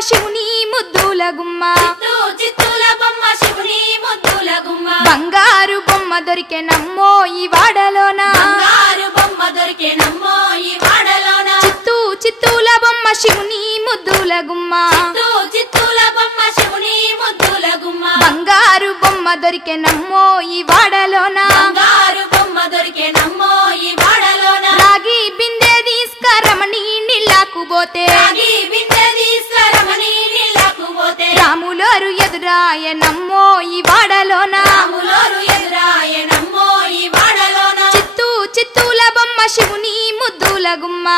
శివుని ముద్దుల గుమ్మ చిత్తూల బొమ్మ శివుని ముద్దుల గుమ్మ బంగారు బొమ్మ దొరికే నమ్మో ఈ వాడలోన బంగారు బొమ్మ దొరికే నమ్మో ఈ వాడలోన చిత్తూల బొమ్మ శివుని ముద్దుల గుమ్మ చిత్తూల బొమ్మ శివుని ముద్దుల గుమ్మ బంగారు బొమ్మ దొరికే నమ్మో ఈ వాడలోన బంగారు బొమ్మ దొరికే నమ్మో ఈ వాడలోన రాగి బిందె తీసుకరమణి నీళ్ళకు పోతే రాగి బిందె తీసుకురమని నీళ్ళకు పోతే రాములోరు ఎదురాయ నమ్మో ఈ వాడలోన రాములోరు ఎదురాయ నమ్మో ఈ వాడలోన చిత్తూల బొమ్మ శివుని ముద్దుల గుమ్మ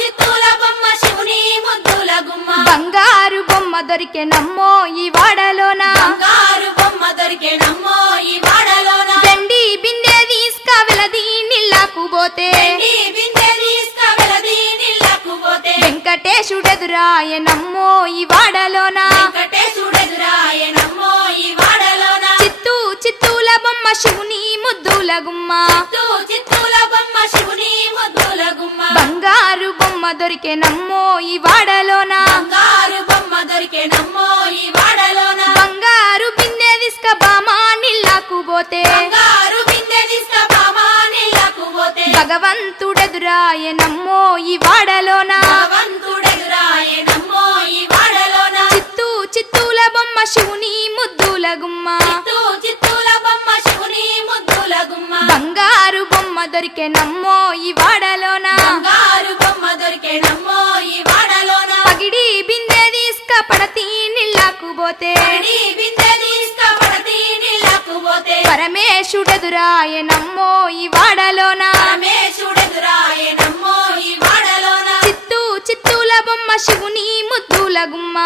చిత్తూల బొమ్మ శివుని ముద్దుల గుమ్మ బంగారు బొమ్మ దొరికే నమ్మో ఈ వాడలోన బంగారు బొమ్మ దొరికే నమ్మో ఈ వాడలోన వెండి బిందె తీసుక వెలది నీళ్ళకు పోతే వెండి బిందె తీసుకువెలది నీళ్ళకు పోతే వెంకటేశుడెదురాయ నమ్మో ఈ వాడలోన వెంకటేశుడెదురాయ నమ్మో ఈ వాడలోన చిత్తూల బొమ్మ శివుని ముద్దుల గుమ్మ చిత్తూల బొమ్మ శివుని ముద్దుల గుమ్మ బంగారు బొమ్మ దొరికే నమ్మో ఈ వాడలోన బంగారు బొమ్మ దొరికే నమ్మో ఈ వాడలోన బంగారు బిందె తీసుక బామా నీళ్ళకు పోతే బంగారు బిందె తీసుకువా నీళ్ళకు పోతే భగవంతుడెదురాయ నమ్మో ఈ వాడలోన భగవంతుడెదురాయ నమ్మో ఈ వాడలోన చిత్తూల బొమ్మ శివుని ముద్దుల గుమ్మ చిత్తూల బొమ్మ శివుని ముద్దుల గుమ్మ బంగారు బొమ్మ దొరికే నమ్మో ఈ వాడలోన బంగారు బొమ్మ దొరికే నమ్మో ఈ వాడలోన పగిడి బిందె తీసుక పడతి నీళ్ళకు పోతే పడి బిందె తీసుకువడతి నీళ్ళకు పోతే పరమేశుడెదురాయ నమ్మో ఈ వాడలోన పరమేశుడెదురాయ నమ్మో ఈ వాడలోన చిత్తూల బొమ్మ శివుని ముద్దుల గుమ్మ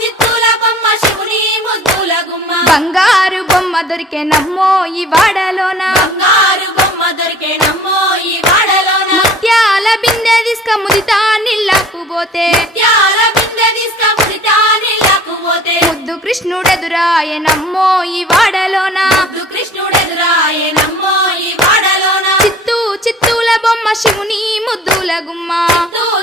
చిత్తూల బొమ్మ శివుని ముద్దుల గుమ్మ బంగారు బొమ్మ దొరికే నమ్మో ఈ వాడలోన బంగారు బొమ్మ దొరికే నమ్మో ఈ వాడలోన ముత్యాల బిందె తీసుక ముదితా నీళ్ళకు పోతే ముత్యాల బిందె తీసుకువడితా నీళ్ళకు పోతే ముద్దు కృష్ణుడెదురాయ నమ్మో ఈ వాడలోన కృష్ణుడెదురాయ నమ్మో ఈ వాడలోన చిత్తూల బొమ్మ శివుని ముద్దుల గుమ్మ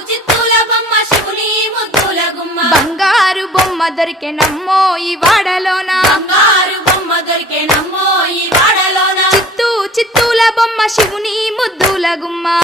చిత్తూల బొమ్మ శివుని ముద్దుల గుమ్మ బంగారు బొమ్మ దొరికే నమ్మో ఈ వాడలోన బంగారు బొమ్మ దొరికే నమ్మో ఈ వాడలోన చిత్తూల బొమ్మ శివుని ముద్దుల గుమ్మ